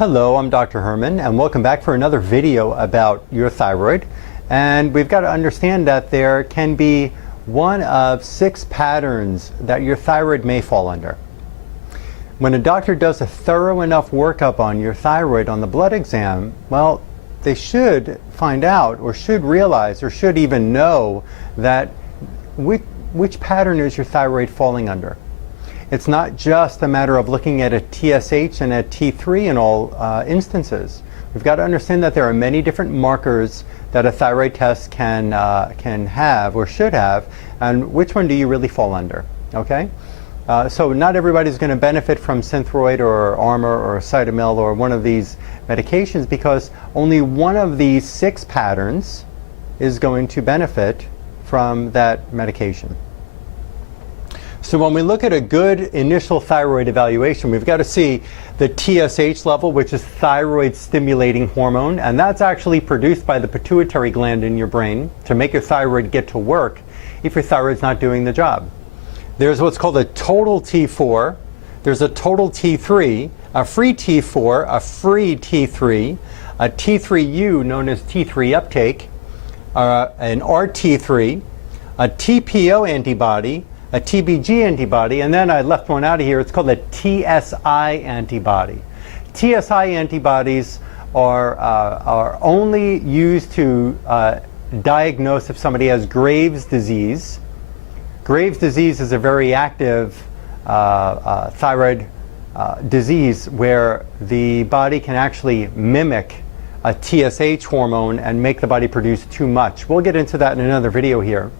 Hello, I'm Dr. Herman, and welcome back for another video about your thyroid. And we've got to understand that there can be one of 6 patterns that your thyroid may fall under. When a doctor does a thorough enough workup on your thyroid on the blood exam, well, they should find out, or should realize, or should even know that which pattern is your thyroid falling under. It's not just a matter of looking at a TSH and a T3 in all instances. We've got to understand that there are many different markers that a thyroid test can have or should have, and which one do you really fall under, okay? So not everybody's going to benefit from Synthroid or Armour or Cytomel or one of these medications, because only one of these 6 patterns is going to benefit from that medication. So when we look at a good initial thyroid evaluation, we've got to see the TSH level, which is thyroid stimulating hormone, and that's actually produced by the pituitary gland in your brain to make your thyroid get to work if your thyroid's not doing the job. There's what's called a total T4, there's a total T3, a free T4, a free T3, a T3U known as T3 uptake, an RT3, a TPO antibody, a TBG antibody, and then I left one out of here. It's called a TSI antibody. TSI antibodies are only used to diagnose if somebody has Graves' disease. Graves' disease is a very active thyroid disease where the body can actually mimic a TSH hormone and make the body produce too much. We'll get into that in another video here.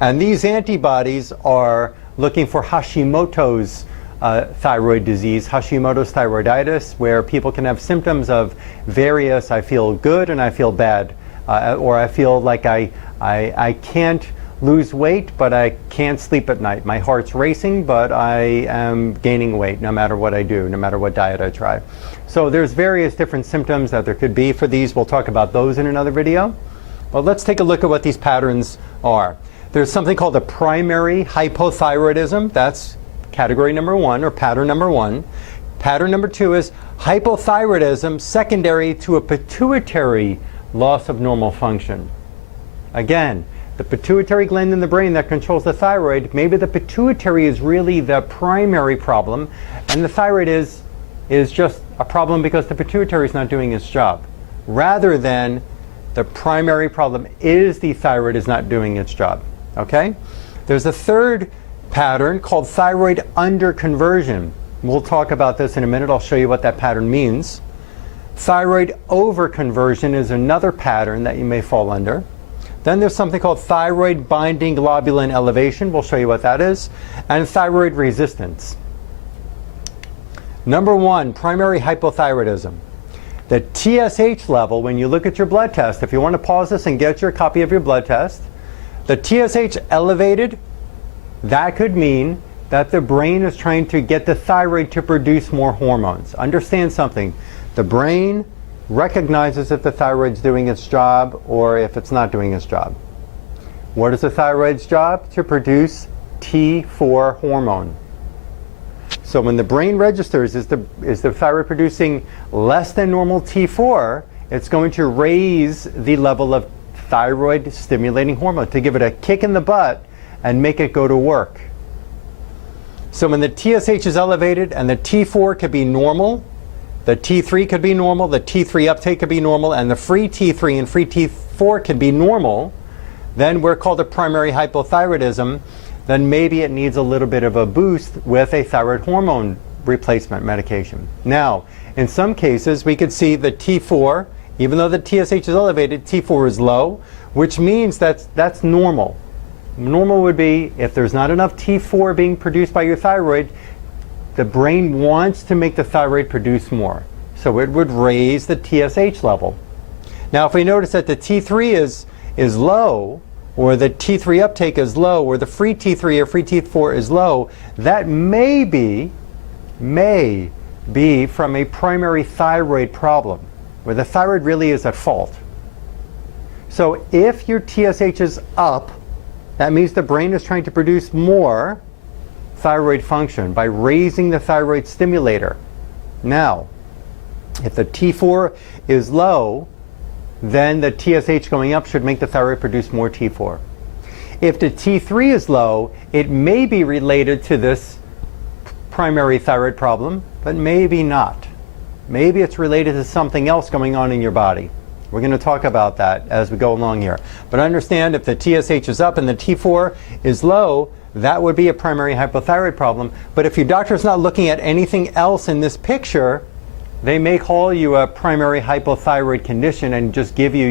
And these antibodies are looking for Hashimoto's thyroid disease, Hashimoto's thyroiditis, where people can have symptoms of various, I feel good and I feel bad, or I feel like I can't lose weight, but I can't sleep at night. My heart's racing, but I am gaining weight no matter what I do, no matter what diet I try. So there's various different symptoms that there could be for these. We'll talk about those in another video. But let's take a look at what these patterns are. There's something called a primary hypothyroidism. That's category number 1, or pattern number 1. Pattern number 2 is hypothyroidism secondary to a pituitary loss of normal function. Again, the pituitary gland in the brain that controls the thyroid, maybe the pituitary is really the primary problem, and the thyroid is just a problem because the pituitary is not doing its job, rather than the primary problem is the thyroid is not doing its job. Okay? There's a third pattern called thyroid underconversion. We'll talk about this in a minute. I'll show you what that pattern means. Thyroid overconversion is another pattern that you may fall under. Then there's something called thyroid binding globulin elevation. We'll show you what that is. And thyroid resistance. Number 1, primary hypothyroidism. The TSH level, when you look at your blood test, if you want to pause this and get your copy of your blood test, the TSH elevated, that could mean that the brain is trying to get the thyroid to produce more hormones. Understand something. The brain recognizes if the thyroid's doing its job or if it's not doing its job. What is the thyroid's job? To produce T4 hormone. So when the brain registers, is the thyroid producing less than normal T4, it's going to raise the level of thyroid stimulating hormone to give it a kick in the butt and make it go to work. So when the TSH is elevated and the T4 could be normal, the T3 could be normal, the T3 uptake could be normal, and the free T3 and free T4 could be normal, then we're called a primary hypothyroidism. Then maybe it needs a little bit of a boost with a thyroid hormone replacement medication. Now, in some cases, we could see the T4, even though the TSH is elevated, T4 is low, which means that's normal. Normal would be if there's not enough T4 being produced by your thyroid, the brain wants to make the thyroid produce more. So it would raise the TSH level. Now, if we notice that the T3 is low, or the T3 uptake is low, or the free T3 or free T4 is low, that may be from a primary thyroid problem, where the thyroid really is at fault. So if your TSH is up, that means the brain is trying to produce more thyroid function by raising the thyroid stimulator. Now, If the T4 is low, then the TSH going up should make the thyroid produce more T4. If the T3 is low, it may be related to this primary thyroid problem, but maybe not. Maybe it's related to something else going on in your body. We're going to talk about that as we go along here. But understand, if the TSH is up and the T4 is low, that would be a primary hypothyroid problem. But if your doctor is not looking at anything else in this picture, they may call you a primary hypothyroid condition and just give you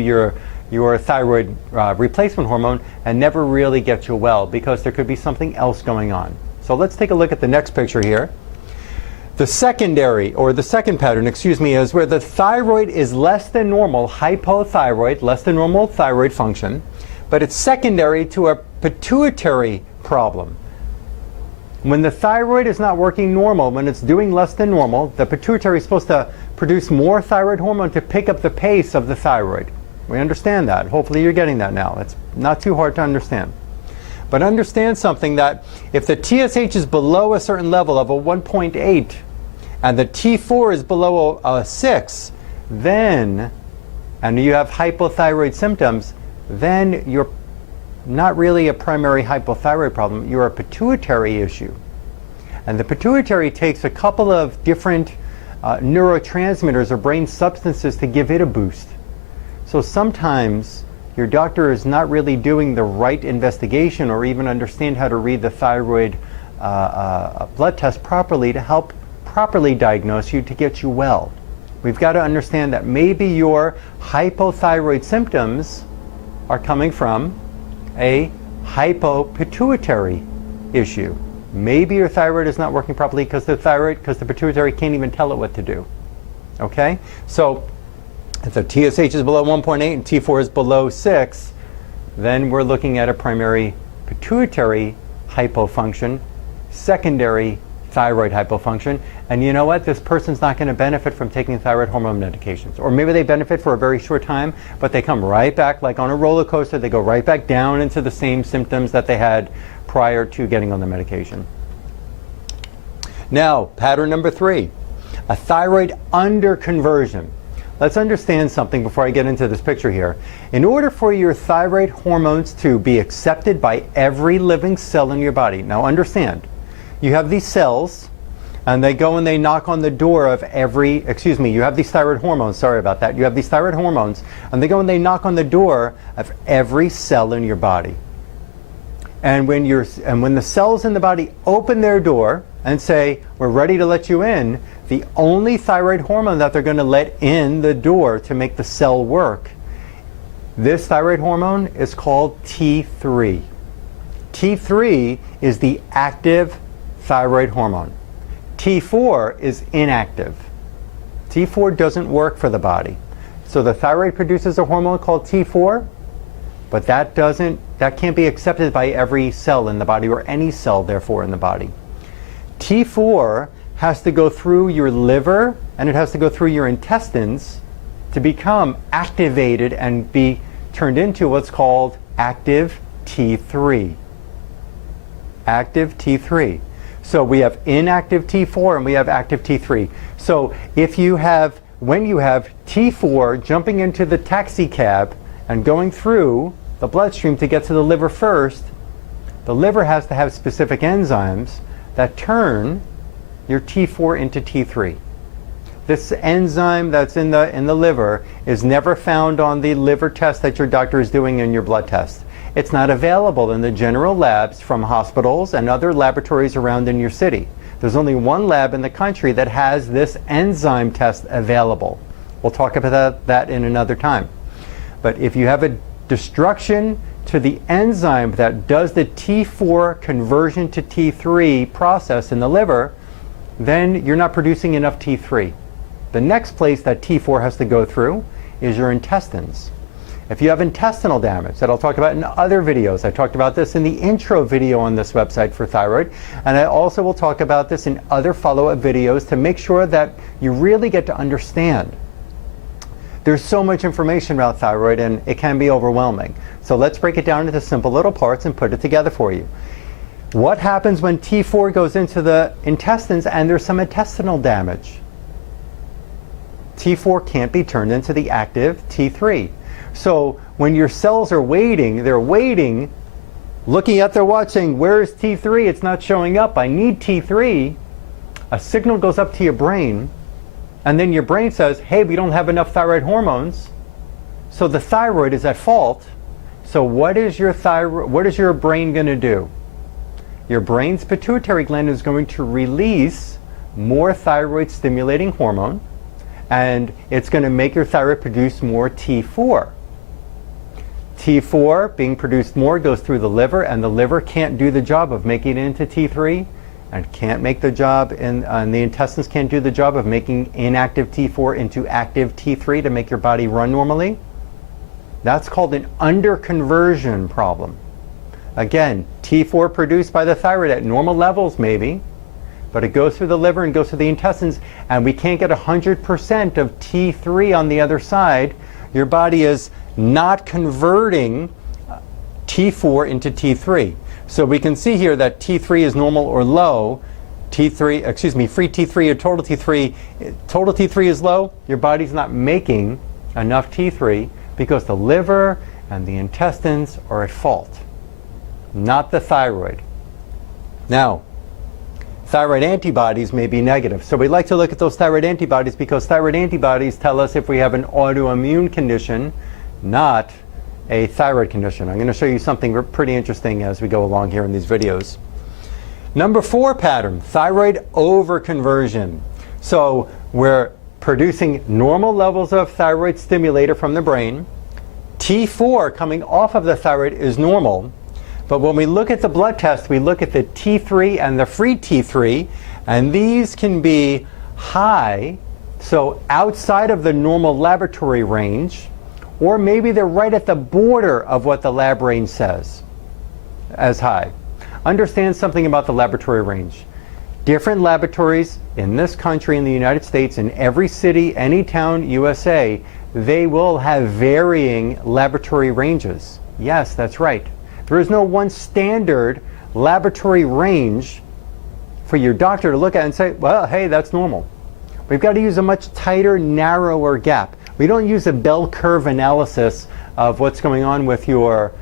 your thyroid replacement hormone and never really get you well, because there could be something else going on. So let's take a look at the next picture here. The second pattern, is where the thyroid is less than normal, hypothyroid, less than normal thyroid function, but it's secondary to a pituitary problem. When the thyroid is not working normal, when it's doing less than normal, the pituitary is supposed to produce more thyroid hormone to pick up the pace of the thyroid. We understand that. Hopefully you're getting that now. It's not too hard to understand. But understand something, that if the TSH is below a certain level of a 1.8 and the T4 is below a 6, then, and you have hypothyroid symptoms, then you're not really a primary hypothyroid problem, you're a pituitary issue. And the pituitary takes a couple of different neurotransmitters or brain substances to give it a boost. So sometimes your doctor is not really doing the right investigation or even understand how to read the thyroid blood test properly to help properly diagnose you to get you well. We've got to understand that maybe your hypothyroid symptoms are coming from a hypopituitary issue. Maybe your thyroid is not working properly because the pituitary can't even tell it what to do. Okay? So if the TSH is below 1.8 and T4 is below 6, then we're looking at a primary pituitary hypofunction, secondary thyroid hypofunction. And you know what? This person's not going to benefit from taking thyroid hormone medications. Or maybe they benefit for a very short time, but they come right back, like on a roller coaster, they go right back down into the same symptoms that they had prior to getting on the medication. Now, pattern number 3, a thyroid underconversion. Let's understand something before I get into this picture here. In order for your thyroid hormones to be accepted by every living cell in your body, now understand, you have these cells, and they go and they knock on the door of you have these thyroid hormones, sorry about that. You have these thyroid hormones, and they go and they knock on the door of every cell in your body. And when the cells in the body open their door and say, we're ready to let you in, the only thyroid hormone that they're going to let in the door to make the cell work, this thyroid hormone is called T3. T3 is the active thyroid hormone. T4 is inactive. T4 doesn't work for the body. So the thyroid produces a hormone called T4, but that can't be accepted by every cell in the body, or any cell therefore in the body. T4 has to go through your liver and it has to go through your intestines to become activated and be turned into what's called active T3. Active T3. So we have inactive T4 and we have active T3. So when you have T4 jumping into the taxi cab and going through the bloodstream to get to the liver first, the liver has to have specific enzymes that turn your T4 into T3. This enzyme that's in the liver is never found on the liver test that your doctor is doing in your blood test. It's not available in the general labs from hospitals and other laboratories around in your city. There's only one lab in the country that has this enzyme test available. We'll talk about that in another time. But if you have a destruction to the enzyme that does the T4 conversion to T3 process in the liver, then you're not producing enough T3. The next place that T4 has to go through is your intestines. If you have intestinal damage, that I'll talk about in other videos. I talked about this in the intro video on this website for thyroid, and I also will talk about this in other follow-up videos to make sure that you really get to understand. There's so much information about thyroid and it can be overwhelming. So let's break it down into simple little parts and put it together for you. What happens when T4 goes into the intestines and there's some intestinal damage? T4 can't be turned into the active T3. So when your cells are waiting, they're waiting, looking at their watch saying, where's T3? It's not showing up. I need T3. A signal goes up to your brain, and then your brain says, hey, we don't have enough thyroid hormones. So the thyroid is at fault. So what is your brain going to do? Your brain's pituitary gland is going to release more thyroid stimulating hormone, and it's going to make your thyroid produce more T4. T4 being produced more goes through the liver, and the liver can't do the job of making it into T3, and can't make the job, and the intestines can't do the job of making inactive T4 into active T3 to make your body run normally. That's called an underconversion problem. Again, T4 produced by the thyroid at normal levels maybe, but it goes through the liver and goes through the intestines, and we can't get 100% of T3 on the other side. Your body is not converting T4 into T3. So we can see here that T3 is normal or low. Free T3 or total T3 is low. Your body's not making enough T3 because the liver and the intestines are at fault, not the thyroid. Now, thyroid antibodies may be negative. So we like to look at those thyroid antibodies because thyroid antibodies tell us if we have an autoimmune condition, not a thyroid condition. I'm going to show you something pretty interesting as we go along here in these videos. Number 4 pattern, thyroid overconversion. So we're producing normal levels of thyroid stimulator from the brain. T4 coming off of the thyroid is normal. But when we look at the blood test, we look at the T3 and the free T3, and these can be high, so outside of the normal laboratory range, or maybe they're right at the border of what the lab range says as high. Understand something about the laboratory range. Different laboratories in this country, in the United States, in every city, any town, USA, they will have varying laboratory ranges. Yes, that's right. There is no one standard laboratory range for your doctor to look at and say, well, hey, that's normal. We've got to use a much tighter, narrower gap. We don't use a bell curve analysis of what's going on with your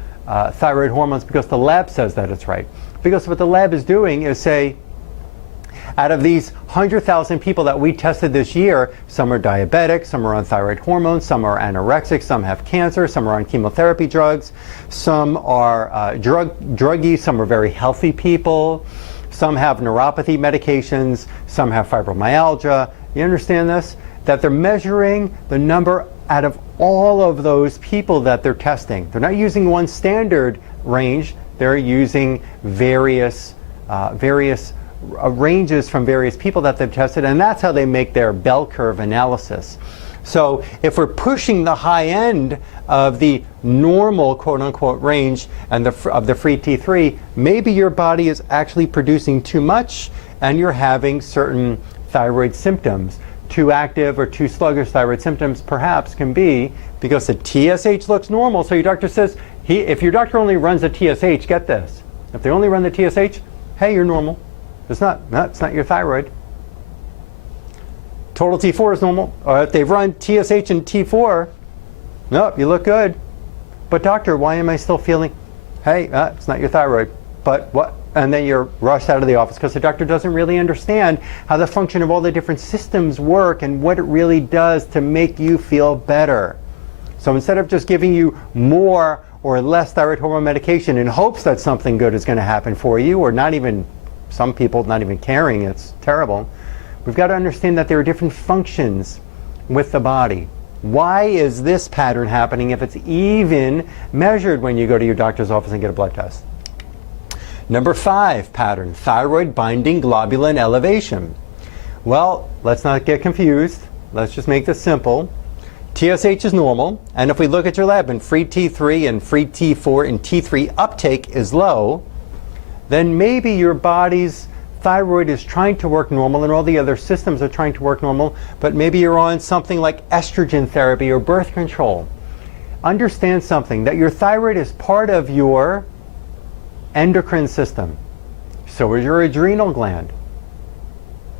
thyroid hormones because the lab says that it's right. Because what the lab is doing is say, out of these 100,000 people that we tested this year, some are diabetic, some are on thyroid hormones, some are anorexic, some have cancer, some are on chemotherapy drugs, some are drug use, some are very healthy people, some have neuropathy medications, some have fibromyalgia. You understand this? That they're measuring the number out of all of those people that they're testing. They're not using one standard range, they're using various ranges from various people that they've tested, and that's how they make their bell curve analysis. So if we're pushing the high end of the normal quote-unquote range and of the free T3, maybe your body is actually producing too much and you're having certain thyroid symptoms. Too active or too sluggish thyroid symptoms perhaps can be because the TSH looks normal. So your doctor says, if your doctor only runs a TSH, get this. If they only run the TSH, hey, you're normal. It's not your thyroid. Total T4 is normal. Or if they've run TSH and T4, nope, you look good. But doctor, why am I still feeling, hey, it's not your thyroid. But what? And then you're rushed out of the office because the doctor doesn't really understand how the function of all the different systems work and what it really does to make you feel better. So instead of just giving you more or less thyroid hormone medication in hopes that something good is going to happen for you, or not even, some people not even caring, it's terrible, we've got to understand that there are different functions with the body. Why is this pattern happening if it's even measured when you go to your doctor's office and get a blood test? Number 5 pattern, thyroid binding globulin elevation. Well, let's not get confused. Let's just make this simple. TSH is normal, and if we look at your lab and free T3 and free T4 and T3 uptake is low, then maybe your body's thyroid is trying to work normal and all the other systems are trying to work normal, but maybe you're on something like estrogen therapy or birth control. Understand something, that your thyroid is part of your endocrine system. So is your adrenal gland.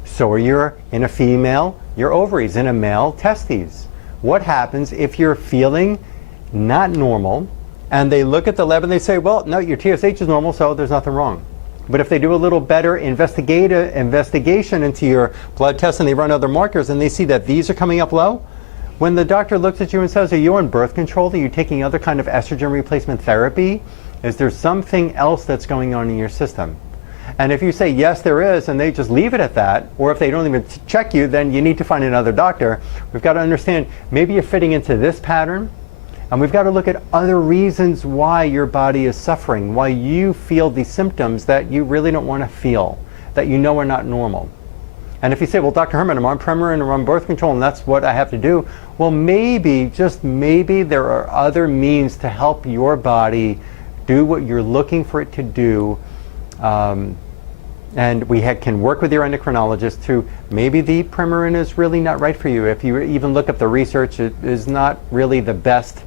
So are in a female, your ovaries, in a male, testes. What happens if you're feeling not normal and they look at the lab and they say, well, no, your TSH is normal, so there's nothing wrong. But if they do a little better investigation into your blood tests and they run other markers and they see that these are coming up low, when the doctor looks at you and says, are you on birth control? Are you taking other kind of estrogen replacement therapy? Is there something else that's going on in your system? And if you say, yes, there is, and they just leave it at that, or if they don't even check you, then you need to find another doctor. We've got to understand, maybe you're fitting into this pattern, and we've got to look at other reasons why your body is suffering, why you feel these symptoms that you really don't want to feel, that you know are not normal. And if you say, well, Dr. Herman, I'm on Premarin and I'm on birth control and that's what I have to do, well, maybe, just maybe, there are other means to help your body do what you're looking for it to do. And we can work with your endocrinologist to, maybe the Premarin is really not right for you. If you even look up the research, it is not really the best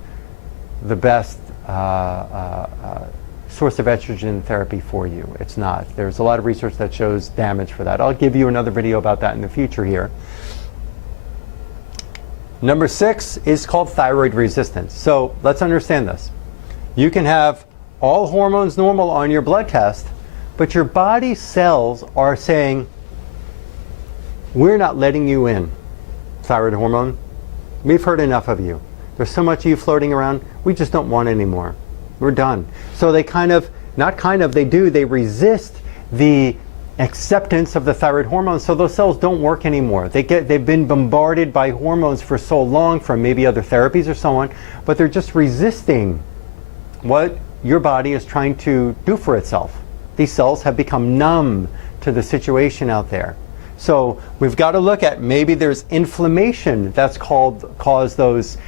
source of estrogen therapy for you. It's not. There's a lot of research that shows damage for that. I'll give you another video about that in the future here. Number 6 is called thyroid resistance. So let's understand this. You can have all hormones normal on your blood test, but your body cells are saying, we're not letting you in, thyroid hormone. We've heard enough of you. There's so much of you floating around, we just don't want any more. We're done. So they they resist the acceptance of the thyroid hormone, so those cells don't work anymore. They've been bombarded by hormones for so long from maybe other therapies or so on, but they're just resisting what your body is trying to do for itself. These cells have become numb to the situation out there. So we've got to look at, maybe there's inflammation that's caused those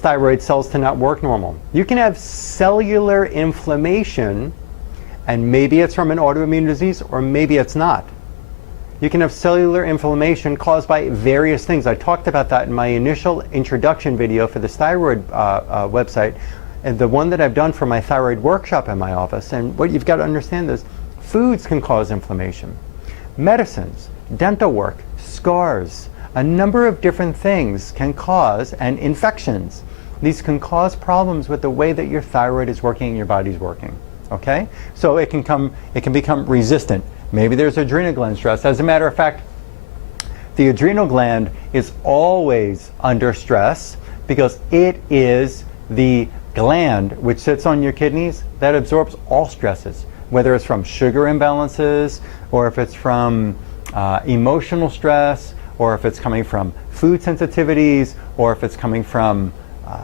thyroid cells to not work normal. You can have cellular inflammation, and maybe it's from an autoimmune disease, or maybe it's not. You can have cellular inflammation caused by various things. I talked about that in my initial introduction video for this thyroid website, and the one that I've done for my thyroid workshop in my office. And what you've got to understand is, foods can cause inflammation. Medicines, dental work, scars, a number of different things can cause, and infections. These can cause problems with the way that your thyroid is working and your body's working. Okay? So it can become resistant. Maybe there's adrenal gland stress. As a matter of fact, the adrenal gland is always under stress because it is the gland which sits on your kidneys that absorbs all stresses, whether it's from sugar imbalances, or if it's from emotional stress, or if it's coming from food sensitivities, or if it's coming from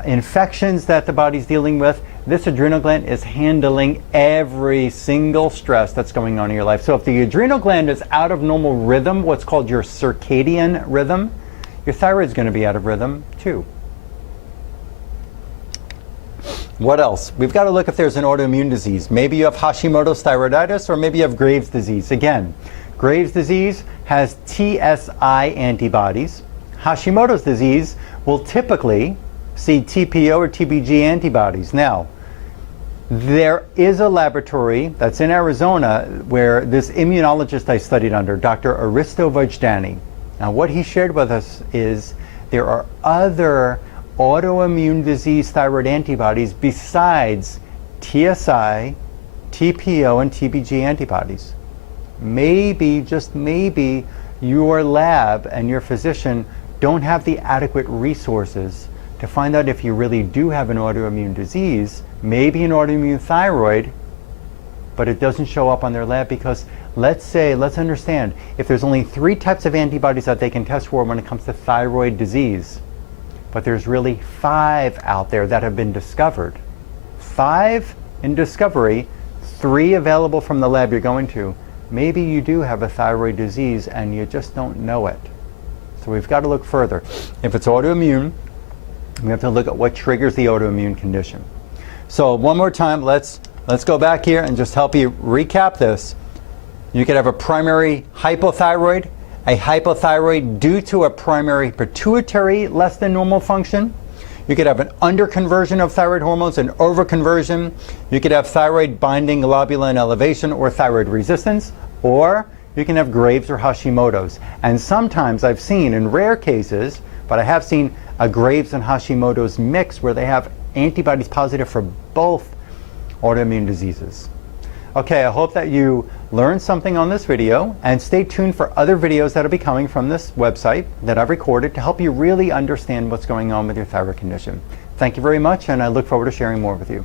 infections that the body's dealing with. This adrenal gland is handling every single stress that's going on in your life. So if the adrenal gland is out of normal rhythm, what's called your circadian rhythm, your thyroid's going to be out of rhythm too. What else? We've got to look if there's an autoimmune disease. Maybe you have Hashimoto's thyroiditis, or maybe you have Graves' disease. Again, Graves' disease has TSI antibodies. Hashimoto's disease will typically see TPO or TBG antibodies. Now, there is a laboratory that's in Arizona where this immunologist I studied under, Dr. Aristo Vojdani. Now, what he shared with us is there are other autoimmune disease thyroid antibodies besides TSI, TPO, and TBG antibodies. Maybe, just maybe, your lab and your physician don't have the adequate resources to find out if you really do have an autoimmune disease, maybe an autoimmune thyroid, but it doesn't show up on their lab because, let's understand, if there's only 3 types of antibodies that they can test for when it comes to thyroid disease, but there's really 5 out there that have been discovered. 5 in discovery, 3 available from the lab you're going to. Maybe you do have a thyroid disease and you just don't know it. So we've got to look further. If it's autoimmune, we have to look at what triggers the autoimmune condition. So one more time, let's go back here and just help you recap this. You could have a primary hypothyroid, a hypothyroid due to a primary pituitary less than normal function. You could have an underconversion of thyroid hormones, an overconversion. You could have thyroid binding globulin elevation or thyroid resistance, or you can have Graves' or Hashimoto's. And sometimes I've seen, in rare cases, but I have seen a Graves' and Hashimoto's mix where they have antibodies positive for both autoimmune diseases. Okay, I hope that you learned something on this video, and stay tuned for other videos that will be coming from this website that I've recorded to help you really understand what's going on with your thyroid condition. Thank you very much, and I look forward to sharing more with you.